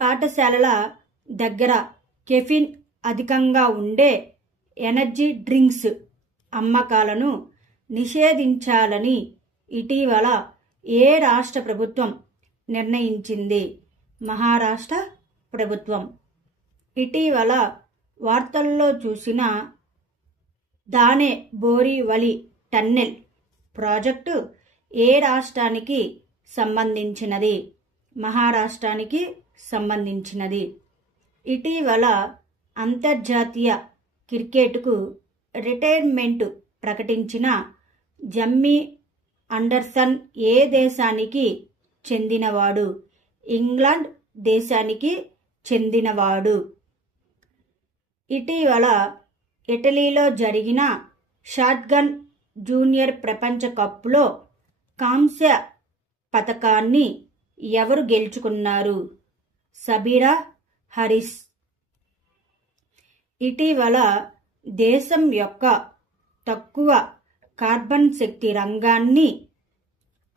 పాఠశాలల దగ్గర కెఫిన్ అధికంగా ఉండే ఎనర్జీ డ్రింక్స్ అమ్మకాలను నిషేధించాలని ఇటీవల ఏ రాష్ట్ర ప్రభుత్వం నిర్ణయించింది? మహారాష్ట్ర ప్రభుత్వం. ఇటీవల వార్తల్లో చూసిన దానే బోరివలి టన్నెల్ ప్రాజెక్టు ఏ రాష్ట్రానికి సంబంధించినది? మహారాష్ట్రానికి సంబంధించినది. ఇటీవల అంతర్జాతీయ క్రికెట్కు రిటైర్మెంట్ ప్రకటించిన జమ్మీ అండర్సన్ ఏ దేశానికి చెందినవాడు? ఇంగ్లాండ్ దేశానికి చెందినవాడు. ఇటీవల ఇటలీలో జరిగిన షాట్గన్ జూనియర్ ప్రపంచ కప్లో కాంస్య పతకాన్ని ఎవరు గెలుచుకున్నారు? సబీరా హారిస్. ఇటీవల దేశం యొక్క తక్కువ కార్బన్ శక్తి రంగాన్ని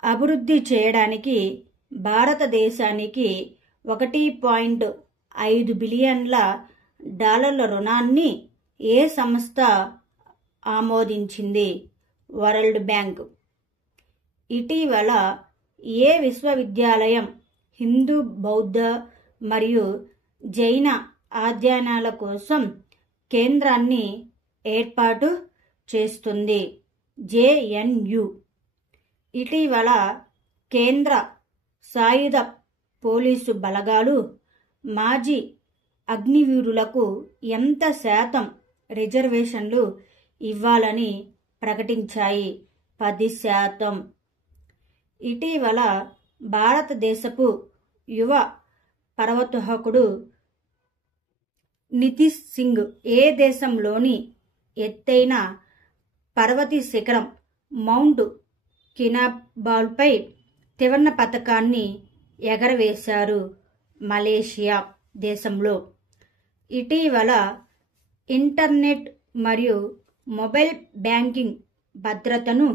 అభివృద్ధి చేయడానికి భారతదేశానికి $1.5 బిలియన్ల రుణాన్ని ఏ సంస్థ ఆమోదించింది? World bank. ఇటీవల ఏ విశ్వవిద్యాలయం హిందూ, బౌద్ధ మరియు జైన అధ్యయనాల కోసం కేంద్రాన్ని ఏర్పాటు చేస్తుంది? JNU. ఇటీవల కేంద్ర సాయుధ పోలీసు బలగాలు మాజీ అగ్నివీరులకు ఎంత శాతం రిజర్వేషన్లు ఇవ్వాలని ప్రకటించాయి? 10%. ఇటీవల భారతదేశపు యువ పర్వతారోహకుడు నితీష్ సింగ్ ఏ దేశంలోని ఎత్తైన పర్వత శిఖరం మౌంట్ కినాబాలుపై త్రివర్ణ పతాకాన్ని ఎగరవేశారు? మలేషియా దేశంలో. ఇటీవల ఇంటర్నెట్ మరియు మొబైల్ బ్యాంకింగ్ భద్రతను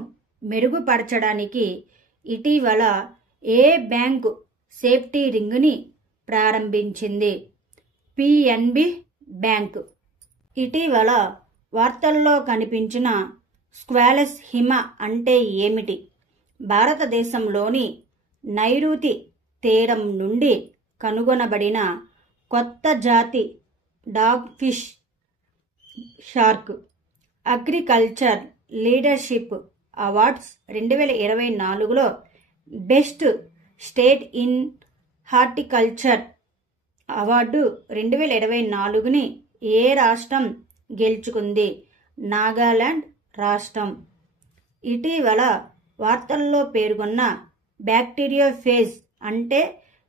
మెరుగుపరచడానికి ఇటీవల ఏ బ్యాంకు సేఫ్టీ రింగ్ని ప్రారంభించింది? PNB bank. ఇటీవల వార్తల్లో కనిపించిన స్క్వాలెస్ హిమ అంటే ఏమిటి? భారతదేశంలోని నైరుతి తీరం నుండి కనుగొనబడిన కొత్త జాతి dog fish shark. Agriculture leadership awards 2024లో best state in horticulture award 2024ని ఏ రాష్ట్రం గెలుచుకుంది? నాగాలాండ్ రాష్ట్రం. ఇటీవల వార్తల్లో పేర్కొన్న బ్యాక్టీరియోఫేజ్ అంటే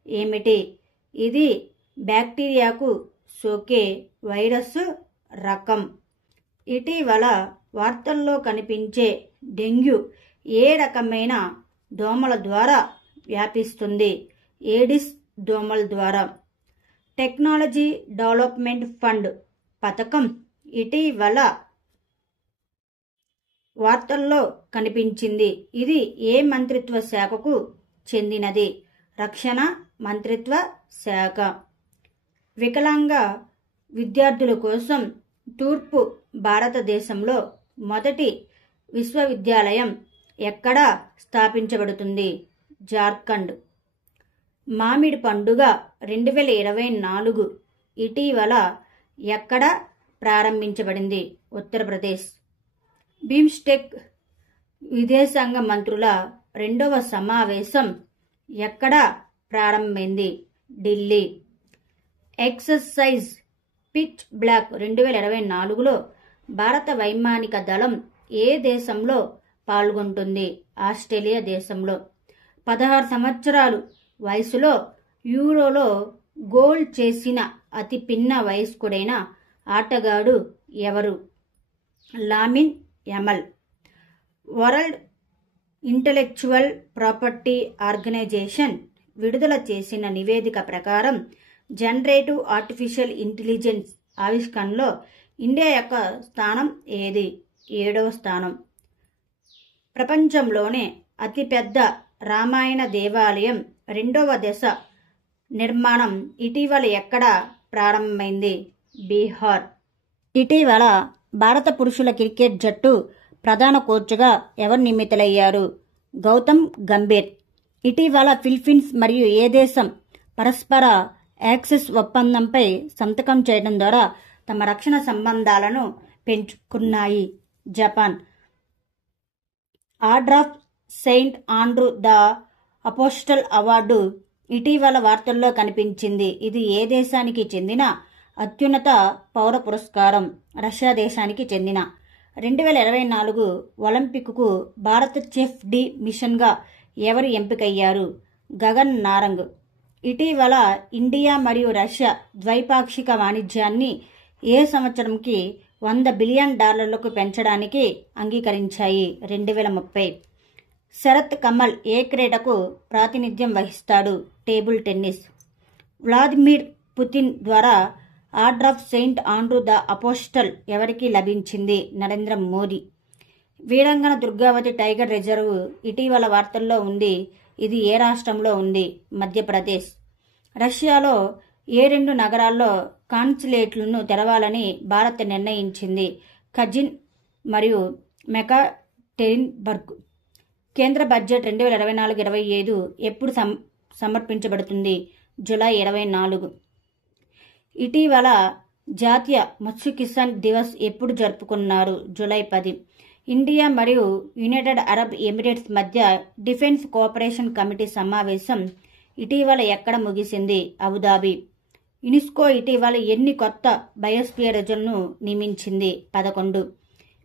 ఏమిటి? ఇది బ్యాక్టీరియాకు సోకే వైరస్ రకం. ఇటీవల వార్తల్లో కనిపించే డెంగ్యూ ఏ రకమైన దోమల ద్వారా వ్యాపిస్తుంది? ఏడిస్ దోమల ద్వారా. టెక్నాలజీ డెవలప్మెంట్ ఫండ్ పథకం ఇటీవల వార్తల్లో కనిపించింది. ఇది ఏ మంత్రిత్వ శాఖకు చెందినది? రక్షణ మంత్రిత్వ శాఖ. వికలాంగ విద్యార్థుల కోసం తూర్పు భారతదేశంలో మొదటి విశ్వవిద్యాలయం ఎక్కడ స్థాపించబడుతుంది? జార్ఖండ్. మామిడి పండుగ 2024 ఇటీవల ఎక్కడ ప్రారంభించబడింది? ఉత్తరప్రదేశ్. బిమ్స్టెక్ విదేశాంగ మంత్రుల 2వ సమావేశం ఎక్కడ ప్రారంభమైంది? ఢిల్లీ. ఎక్సర్సైజ్ పిచ్ బ్లాక్ 2024లో భారత వైమానిక దళం ఏ దేశంలో పాల్గొంటుంది? ఆస్ట్రేలియా దేశంలో. 16 సంవత్సరాలు వయసులో యూరోలో గోల్ చేసిన అతి పిన్న వయస్కుడైన ఆటగాడు ఎవరు? లామిన్ Yamal. World intellectual property organisation విడుదల చేసిన నివేదిక ప్రకారం జనరేటివ్ ఆర్టిఫిషియల్ ఇంటెలిజెన్స్ ఆవిష్కరణలో ఇండియా యొక్క స్థానం ఏది? 7వ స్థానం. ప్రపంచంలోనే అతిపెద్ద రామాయణ దేవాలయం 2వ దశ నిర్మాణం ఇటీవల ఎక్కడ ప్రారంభమైంది? బీహార్. ఇటీవల భారత పురుషుల క్రికెట్ జట్టు ప్రధాన కోచ్గా ఎవరు నియమితులయ్యారు? గౌతమ్ గంభీర్. ఇటీవల ఫిలిప్పీన్స్ మరియు ఏ దేశం పరస్పర యాక్సెస్ ఒప్పందంపై సంతకం చేయడం ద్వారా తమ రక్షణ సంబంధాలను పెంచుకున్నాయి? Japan. Order of Saint Andrew the apostle award ఇటీవల వార్తల్లో కనిపించింది. ఇది ఏ దేశానికి చెందిన అత్యున్నత పౌర పురస్కారం? రష్యా దేశానికి చెందిన. 2024 ఒలింపిక్కు భారత చెఫ్ డి మిషన్గా ఎవరు ఎంపికయ్యారు? గగన్ నారంగ్. ఇటీవల ఇండియా మరియు రష్యా ద్వైపాక్షిక వాణిజ్యాన్ని ఏ సంవత్సరంకి $100 బిలియన్ పెంచడానికి అంగీకరించాయి? 2030. శరత్ కమల్ ఏ క్రీడకు ప్రాతినిధ్యం వహిస్తాడు? Table tennis. వ్లాదిమిర్ పుతిన్ ద్వారా order of Saint Andrew the apostle ఎవరికి లభించింది? నరేంద్ర మోదీ. వీరాంగన దుర్గావతి టైగర్ రిజర్వ్ ఇటీవల వార్తల్లో ఉంది. ఇది ఏ రాష్ట్రంలో ఉంది? మధ్యప్రదేశ్. రష్యాలో ఏ 2 నగరాల్లో కాన్సులేట్లను తెరవాలని భారత్ నిర్ణయించింది? కజిన్ మరియు మెకాటెరిన్బర్గ్. కేంద్ర బడ్జెట్ 2024-25 ఎప్పుడు సమర్పించబడుతుంది? జూలై 24. ఇటీవల జాతీయ మత్స్య కిసాన్ దివస్ ఎప్పుడు జరుపుకున్నారు? జూలై 10. ఇండియా మరియు యునైటెడ్ అరబ్ ఎమిరేట్స్ మధ్య డిఫెన్స్ కోఆపరేషన్ కమిటీ సమావేశం ఇటీవల ఎక్కడ ముగిసింది? అబుదాబి. యునెస్కో ఇటీవల ఎన్ని కొత్త బయోస్పియర్ రిజర్వ్లను నియమించింది? 11.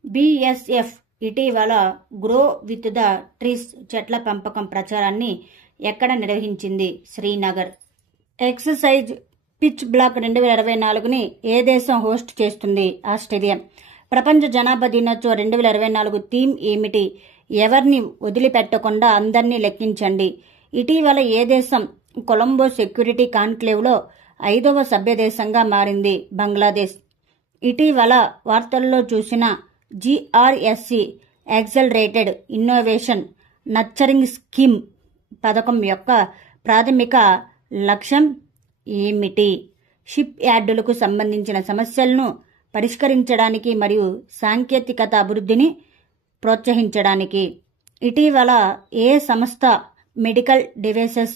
BSF ఇటీవల గ్రో విత్ ద ట్రీస్ చెట్ల పెంపకం ప్రచారాన్ని ఎక్కడ నిర్వహించింది? శ్రీనగర్. ఎక్సర్సైజ్ పిచ్ బ్లాక్ 2024ని ఏ దేశం హోస్ట్ చేస్తుంది? ఆస్ట్రేలియా. ప్రపంచ జనాభా దినోత్సవం 2024 థీమ్ ఏమిటి? ఎవరిని వదిలిపెట్టకుండా అందరినీ లెక్కించండి. ఇటీవల ఏ దేశం కొలంబో సెక్యూరిటీ కాన్క్లేవ్లో 5వ సభ్య దేశంగా మారింది? బంగ్లాదేశ్. ఇటీవల వార్తల్లో చూసిన GRSC accelerated innovation nurturing scheme పథకం యొక్క ప్రాథమిక లక్ష్యం ఏమిటి? షిప్ యార్డులకు సంబంధించిన సమస్యలను పరిష్కరించడానికి మరియు సాంకేతికత అభివృద్ధిని ప్రోత్సహించడానికి. ఇటీవల ఏ సంస్థ మెడికల్ డివైసెస్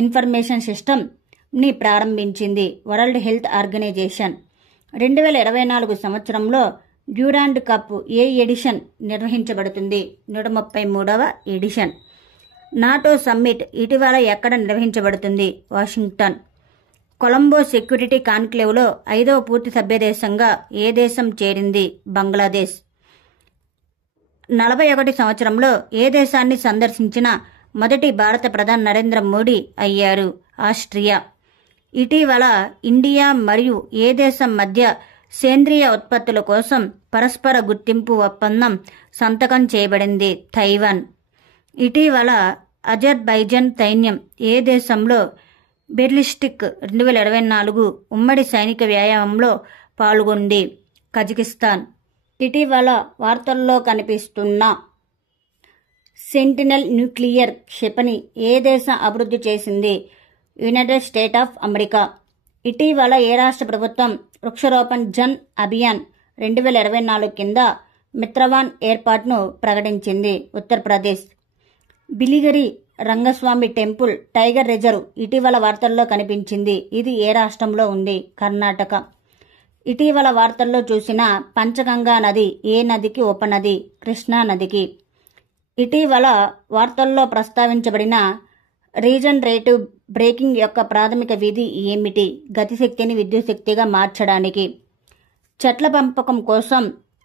ఇన్ఫర్మేషన్ సిస్టమ్ని ప్రారంభించింది? World health organisation. 2024 సంవత్సరంలో డ్యూరాండ్ కప్ ఏ ఎడిషన్ నిర్వహించబడుతుంది? 133వ ఎడిషన్. నాటో సమ్మిట్ ఇటీవల ఎక్కడ నిర్వహించబడుతుంది? వాషింగ్టన్. కొలంబో సెక్యూరిటీ కాన్క్లేవ్లో 5వ పూర్తి సభ్య దేశంగా ఏ దేశం చేరింది? బంగ్లాదేశ్. 41 సంవత్సరంలో ఏ దేశాన్ని సందర్శించిన మొదటి భారత ప్రధాని నరేంద్ర మోడీ అయ్యారు? ఆస్ట్రియా. ఇటీవల ఇండియా మరియు ఏ దేశం మధ్య సేంద్రియ ఉత్పత్తుల కోసం పరస్పర గుర్తింపు ఒప్పందం సంతకం చేయబడింది? తైవాన్. ఇటీవల అజర్బైజాన్ సైన్యం ఏ దేశంలో బెర్లిస్టిక్ 2024 ఉమ్మడి సైనిక వ్యాయామంలో పాల్గొంది? కజకిస్తాన్. ఇటీవల వార్తల్లో కనిపిస్తున్న సెంటినెల్ న్యూక్లియర్ క్షిపణి ఏ దేశం అభివృద్ధి చేసింది? United states of America. ఇటీవల ఏ రాష్ట్ర ప్రభుత్వం వృక్షారోపణ్ జన్ అభియాన్ 2024 కింద మిత్రవాన్ ఏర్పాటును ప్రకటించింది? Uttar Pradesh. Biligiri Rangaswamy temple tiger reserve ఇటీవల వార్తల్లో కనిపించింది. ఇది ఏ రాష్ట్రంలో ఉంది? కర్ణాటక. ఇటీవల వార్తల్లో చూసిన పంచగంగా నది ఏ నదికి ఉపనది? కృష్ణా నదికి. ఇటీవల వార్తల్లో ప్రస్తావించబడిన రీజనరేటివ్ బ్రేకింగ్ యొక్క ప్రాథమిక విధి ఏమిటి? గతిశక్తిని విద్యుత్ శక్తిగా మార్చడానికి. చెట్ల పెంపకం కోసం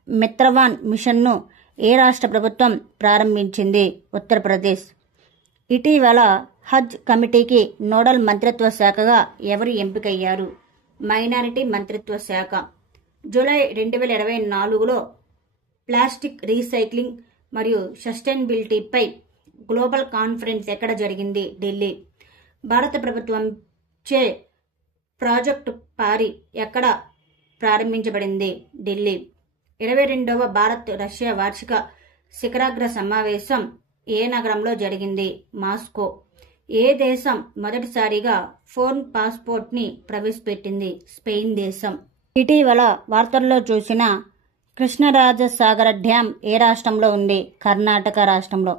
మిత్రవాన్ మిషన్ను ఏ రాష్ట్ర ప్రభుత్వం ప్రారంభించింది? ఉత్తరప్రదేశ్. ఇటీవల హజ్ కమిటీకి నోడల్ మంత్రిత్వ శాఖగా ఎవరు ఎంపికయ్యారు? మైనారిటీ మంత్రిత్వ శాఖ. జూలై 2024లో ప్లాస్టిక్ రీసైక్లింగ్ మరియు సస్టైనబిలిటీపై గ్లోబల్ కాన్ఫరెన్స్ ఎక్కడ జరిగింది? ఢిల్లీ. భారత ప్రభుత్వం చే ప్రాజెక్టు పారి ఎక్కడ ప్రారంభించబడింది? ఢిల్లీ. 22వ భారత్ రష్యా వార్షిక శిఖరాగ్ర సమావేశం ఏ నగరంలో జరిగింది? మాస్కో. ఏ దేశం మొదటిసారిగా ఫోన్ పాస్పోర్ట్ ని ప్రవేశపెట్టింది? స్పెయిన్ దేశం. ఇటీవల వార్తల్లో చూసిన కృష్ణరాజసాగర డ్యాం ఏ రాష్ట్రంలో ఉంది? కర్ణాటక రాష్ట్రంలో.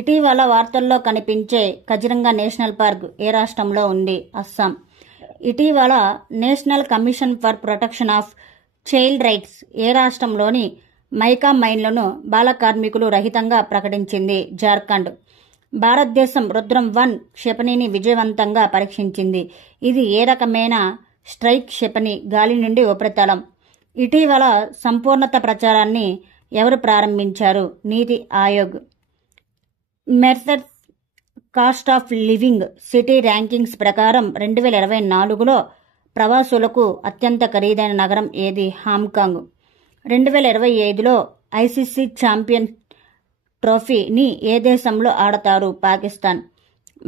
ఇటీవల వార్తల్లో కనిపించే కజిరంగా నేషనల్ పార్క్ ఏ రాష్ట్రంలో ఉంది? అస్సాం. ఇటీవల national commission for protection of child rights ఏ రాష్ట్రంలోని మైకా మైన్లను బాల కార్మికులు రహితంగా ప్రకటించింది? జార్ఖండ్. భారతదేశం రుద్రం-1 క్షిపణిని విజయవంతంగా పరీక్షించింది. ఇది ఏ రకమైన స్ట్రైక్ క్షిపణి? గాలి నుండి ఉపరితలం. ఇటీవల సంపూర్ణత ప్రచారాన్ని ఎవరు ప్రారంభించారు? నీతి Aayog. మెర్సర్స్ cost of living city rankings ప్రకారం 2024లో ప్రవాసులకు అత్యంత ఖరీదైన నగరం ఏది? హాంకాంగ్. 2025లో ఐసీసీ ఛాంపియన్ ట్రోఫీని ఏ దేశంలో ఆడతారు? పాకిస్తాన్.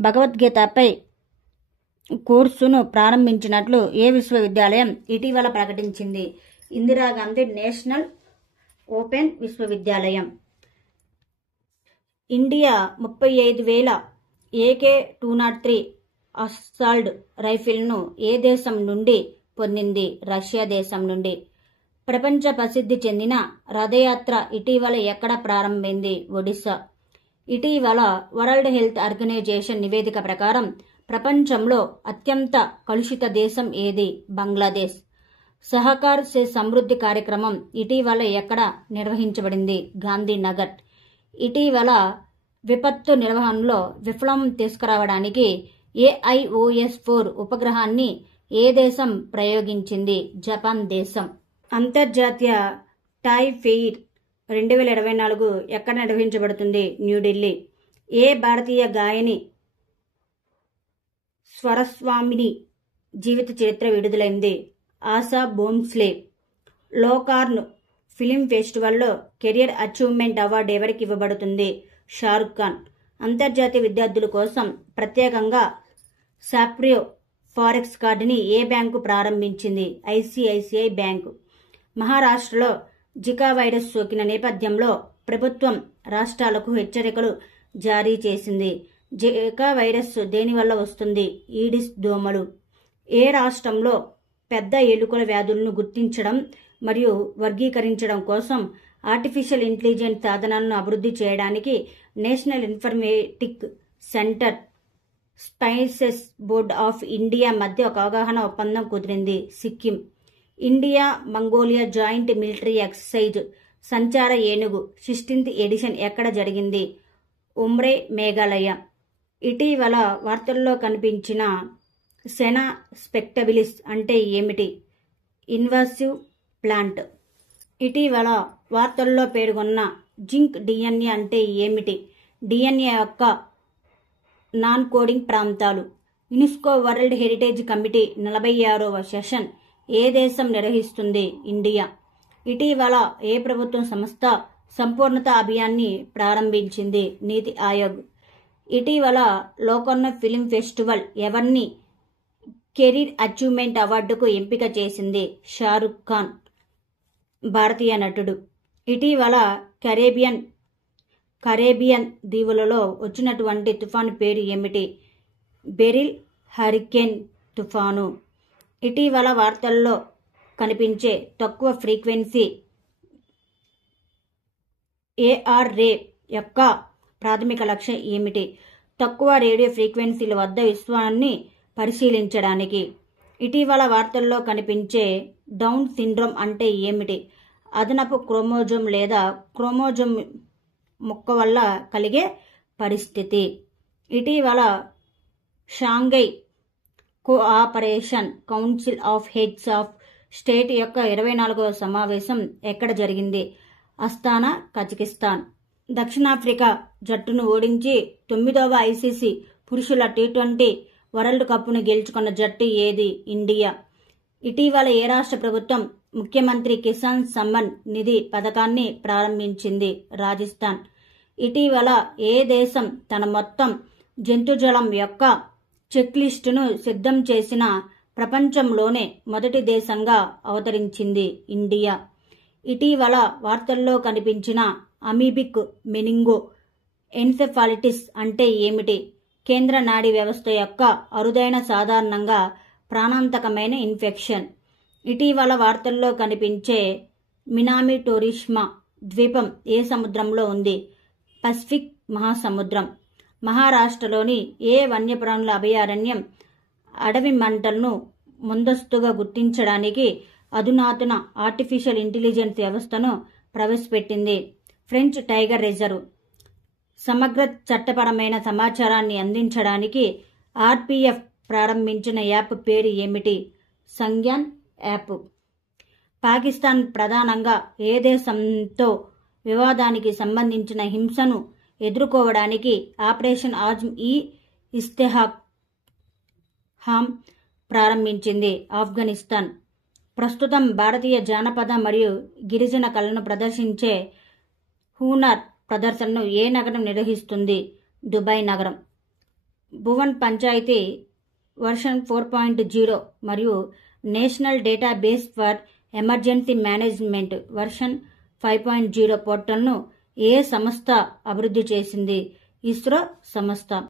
భగవద్గీతపై కోర్సును ప్రారంభించినట్లు ఏ విశ్వవిద్యాలయం ఇటీవల ప్రకటించింది? ఇందిరాగాంధీ నేషనల్ ఓపెన్ విశ్వవిద్యాలయం. ఇండియా 35,000 AK-203 అసాల్ట్ రైఫిల్ను ఏ దేశం నుండి పొందింది? రష్యా దేశం నుండి. ప్రపంచ ప్రసిద్ధి చెందిన రథయాత్ర ఇటీవల ఎక్కడ ప్రారంభమైంది? ఒడిశా. ఇటీవల వరల్డ్ హెల్త్ ఆర్గనైజేషన్ నివేదిక ప్రకారం ప్రపంచంలో అత్యంత కలుషిత దేశం ఏది? బంగ్లాదేశ్. సహకార్ సే సమృద్ధి కార్యక్రమం ఇటీవల ఎక్కడ నిర్వహించబడింది? గాంధీనగర్. ఇటీవల విపత్తు నిర్వహణలో విప్లవం తీసుకురావడానికి AIOS-4 ఉపగ్రహాన్ని ఏ దేశం ప్రయోగించింది? జపాన్ దేశం. అంతర్జాతీయ టాయ్ ఫెయిర్ 2024 ఎక్కడ నిర్వహించబడుతుంది? న్యూఢిల్లీ. ఏ భారతీయ గాయని స్వరస్వామిని జీవిత చరిత్ర విడుదలైంది? ఆశా భోంస్లే. లోకార్న్ ఫిలిం ఫెస్టివల్లో కెరియర్ అచీవ్మెంట్ అవార్డు ఎవరికి ఇవ్వబడుతుంది? షారుఖ్ ఖాన్. అంతర్జాతీయ విద్యార్థుల కోసం ప్రత్యేకంగా సాప్రియో ఫారెక్స్ కార్డుని ఏ బ్యాంకు ప్రారంభించింది? ICICI bank. మహారాష్ట్రలో జికా వైరస్ సోకిన నేపథ్యంలో ప్రభుత్వం రాష్ట్రాలకు హెచ్చరికలు జారీ చేసింది. జికా వైరస్ దేనివల్ల వస్తుంది? ఈడిస్ దోమలు. ఏ రాష్ట్రంలో పెద్ద ఎలుకల వ్యాధులను గుర్తించడం మరియు వర్గీకరించడం కోసం ఆర్టిఫిషియల్ ఇంటెలిజెన్స్ సాధనాలను అభివృద్ధి చేయడానికి national informatic centre spices board of India మధ్య ఒక అవగాహన ఒప్పందం కుదిరింది? Sikkim. India Mongolia joint military exercise సంచార ఏనుగు 16th ఎడిషన్ ఎక్కడ జరిగింది? ఉమ్రే మేఘాలయ. ఇటీవల వార్తల్లో కనిపించిన సెనా స్పెక్టబిలిస్ అంటే ఏమిటి? Invasive plant. ఇటీవల వార్తల్లో పేర్కొన్న జింక్ DNA అంటే ఏమిటి? DNA యొక్క నాన్ కోడింగ్ ప్రాంతాలు. యునెస్కో వరల్డ్ హెరిటేజ్ కమిటీ 46వ సెషన్ ఏ దేశం నిర్వహిస్తుంది? ఇండియా. ఇటీవల ఏ ప్రభుత్వ సంస్థ సంపూర్ణత అభియాన్ని ప్రారంభించింది? నీతి ఆయోగ్. ఇటీవల లోకర్న్ ఫిలిం ఫెస్టివల్ ఎవరిని కెరీర్ అచీవ్మెంట్ అవార్డుకు ఎంపిక చేసింది? షారుఖ్ ఖాన్, భారతీయ నటుడు. ఇటీవల కరేబియన్ దీవులలో వచ్చినటువంటి తుఫాను పేరు ఏమిటి? బెరిల్ హరికేన్ తుఫాను. ఇటీవల వార్తల్లో కనిపించే తక్కువ ఫ్రీక్వెన్సీ AR రే యొక్క ప్రాథమిక లక్ష్యం ఏమిటి? తక్కువ రేడియో ఫ్రీక్వెన్సీల వద్ద విశ్వాన్ని పరిశీలించడానికి. ఇటీవల వార్తల్లో కనిపించే డౌన్ సిండ్రోమ్ అంటే ఏమిటి? అదనపు క్రోమోజోమ్ లేదా క్రోమోజోమ్ ముక్క వల్ల కలిగే పరిస్థితి. ఇటీవల Shanghai cooperation council of heads of state యొక్క 24వ సమావేశం ఎక్కడ జరిగింది? అస్తానా, కజకిస్తాన్. దక్షిణాఫ్రికా జట్టును ఓడించి 9వ ICC పురుషుల T20 వరల్డ్ కప్ను గెలుచుకున్న జట్టు ఏది? ఇండియా. ఇటీవల ఏ రాష్ట్ర ప్రభుత్వం ముఖ్యమంత్రి కిసాన్ సమ్మాన్ నిధి పథకాన్ని ప్రారంభించింది? రాజస్థాన్. ఇటీవల ఏ దేశం తన మొత్తం జంతుజాలం యొక్క చెక్ లిస్టును సిద్ధం చేసిన ప్రపంచంలోనే మొదటి దేశంగా అవతరించింది? ఇండియా. ఇటీవల వార్తల్లో కనిపించిన అమీబిక్ మెనింగో ఎన్సెఫాలిటిస్ అంటే ఏమిటి? కేంద్ర నాడీ వ్యవస్థ యొక్క అరుదైన సాధారణంగా ప్రాణాంతకమైన ఇన్ఫెక్షన్. ఇటీవల వార్తల్లో కనిపించే మినామిటోరిష్మా ద్వీపం ఏ సముద్రంలో ఉంది? పసిఫిక్ మహాసముద్రం. మహారాష్ట్రలోని ఏ వన్యప్రాణుల అభయారణ్యం అడవి మంటలను ముందస్తుగా గుర్తించడానికి అధునాతన ఆర్టిఫిషియల్ ఇంటెలిజెన్స్ వ్యవస్థను ప్రవేశపెట్టింది? French tiger reserve. సమగ్ర చట్టపరమైన సమాచారాన్ని అందించడానికి ఆర్పీఎఫ్ ప్రారంభించిన యాప్ పేరు ఏమిటి? సంజ్ఞాన్ యాప్. పాకిస్తాన్ ప్రధానంగా ఏ దేశంతో వివాదానికి సంబంధించిన హింసను ఎదుర్కోవడానికి ఆపరేషన్ ఆజ్మ్-ఇ-ఇస్తెహకామ్ ప్రారంభించింది? ఆఫ్ఘనిస్తాన్. ప్రస్తుతం భారతీయ జానపద మరియు గిరిజన కళను ప్రదర్శించే హునర్ ప్రదర్శనను ఏ నగరం నిర్వహిస్తుంది? దుబాయ్ నగరం. భువన్ పంచాయతీ వర్షన్ 4.0 మరియు national database for emergency management version 5.0 పోర్టల్ను ఏ సంస్థ అభివృద్ధి చేసింది? ఇస్రో సంస్థ.